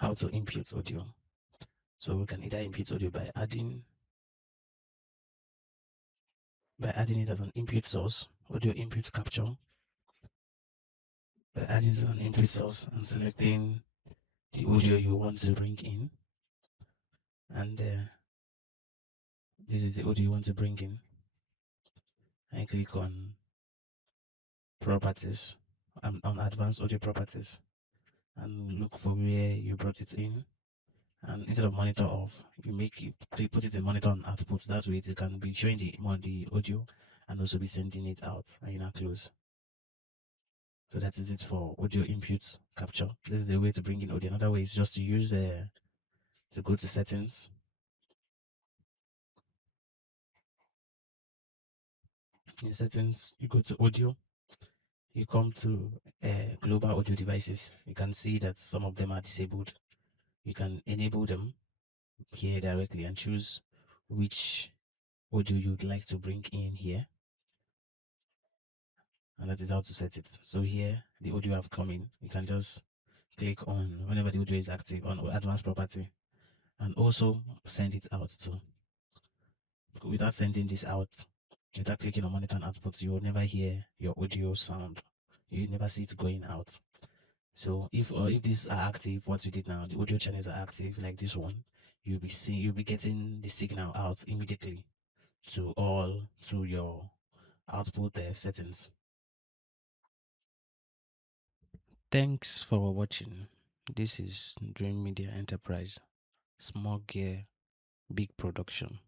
how to impute audio. So we can either impute audio by adding it as an input source, audio input capture, by adding it as an input source and selecting the audio you want to bring in. And this is the audio you want to bring in. I click on properties, on advanced audio properties, and look for where you brought it in. And instead of monitor off, you put it in monitor on output. That way it can be showing the audio and also be sending it out. And you now close. So that is it for audio input capture. This is the way to bring in audio. Another way is just to use to go to settings. In settings, you go to audio. You come to global audio devices. You can see that some of them are disabled. You can enable them here directly and choose which audio you'd like to bring in here. And that is how to set it. So here, the audio have come in. You can just click on whenever the audio is active on advanced property and also send it out too. Without sending this out, without clicking on monitor and output, you will never hear your audio sound. You never see it going out. So if these are active, what we did now, the audio channels are active like this one, you'll be getting the signal out immediately to your output settings. Thanks for watching. This is Dream Media Enterprise. Small gear, big production.